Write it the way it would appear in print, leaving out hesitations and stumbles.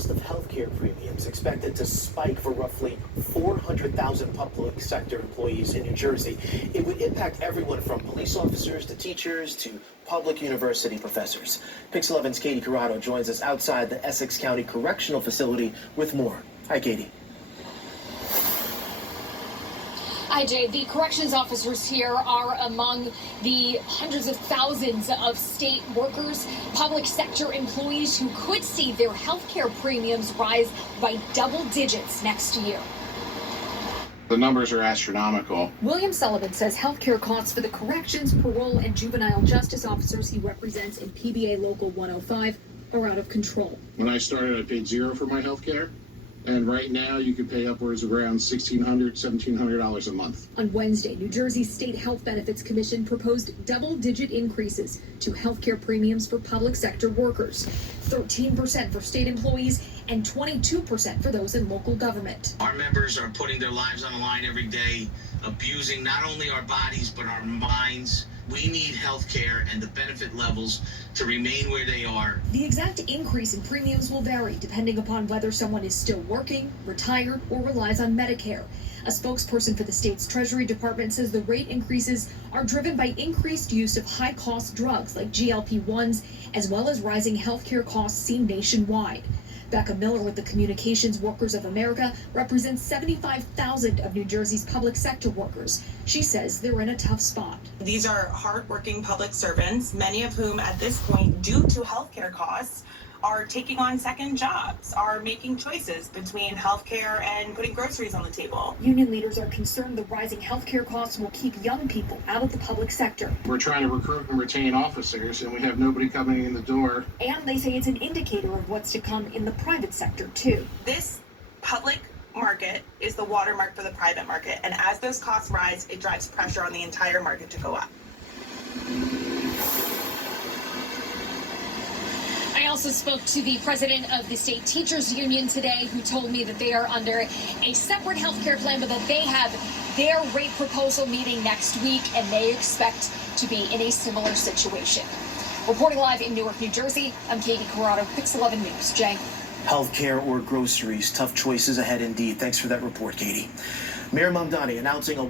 cost of healthcare premiums expected to spike for roughly 400,000 public sector employees in New Jersey. It would impact everyone from police officers to teachers to public university professors. Pix 11's Katie Corrado joins us outside the Essex County Correctional Facility with more. Hi, Katie. Hi, Jay. The corrections officers here are among the hundreds of thousands of state workers, public sector employees who could see their health care premiums rise by double digits next year. The numbers are astronomical. William Sullivan says health care costs for the corrections, parole, and juvenile justice officers he represents in PBA Local 105 are out of control. When I started, I paid $0 for my health care. And right now, you could pay upwards of around $1,600, $1,700 a month. On Wednesday, New Jersey's State Health Benefits Commission proposed double-digit increases to health care premiums for public sector workers, 13% for state employees and 22% for those in local government. Our members are putting their lives on the line every day, abusing not only our bodies, but our minds. We need health care and the benefit levels to remain where they are. The exact increase in premiums will vary depending upon whether someone is still working, retired, or relies on Medicare. A spokesperson for the state's Treasury Department says the rate increases are driven by increased use of high-cost drugs like GLP-1s, as well as rising healthcare costs seen nationwide. Becca Miller with the Communications Workers of America represents 75,000 of New Jersey's public sector workers. She says they're in a tough spot. These are hardworking public servants, many of whom at this point, due to healthcare costs, are taking on second jobs, are making choices between healthcare and putting groceries on the table. Union leaders are concerned the rising healthcare costs will keep young people out of the public sector. We're trying to recruit and retain officers, and we have nobody coming in the door. And they say it's an indicator of what's to come in the private sector, too. This public market is the watermark for the private market, and as those costs rise, it drives pressure on the entire market to go up. I also spoke to the president of the state teachers union today, who told me that they are under a separate health care plan, but that they have their rate proposal meeting next week, and they expect to be in a similar situation. Reporting live in Newark, New Jersey, I'm Katie Corrado, Pix 11 News. Jay. Healthcare or groceries, tough choices ahead indeed. Thanks for that report, Katie. Mayor Mamdani announcing a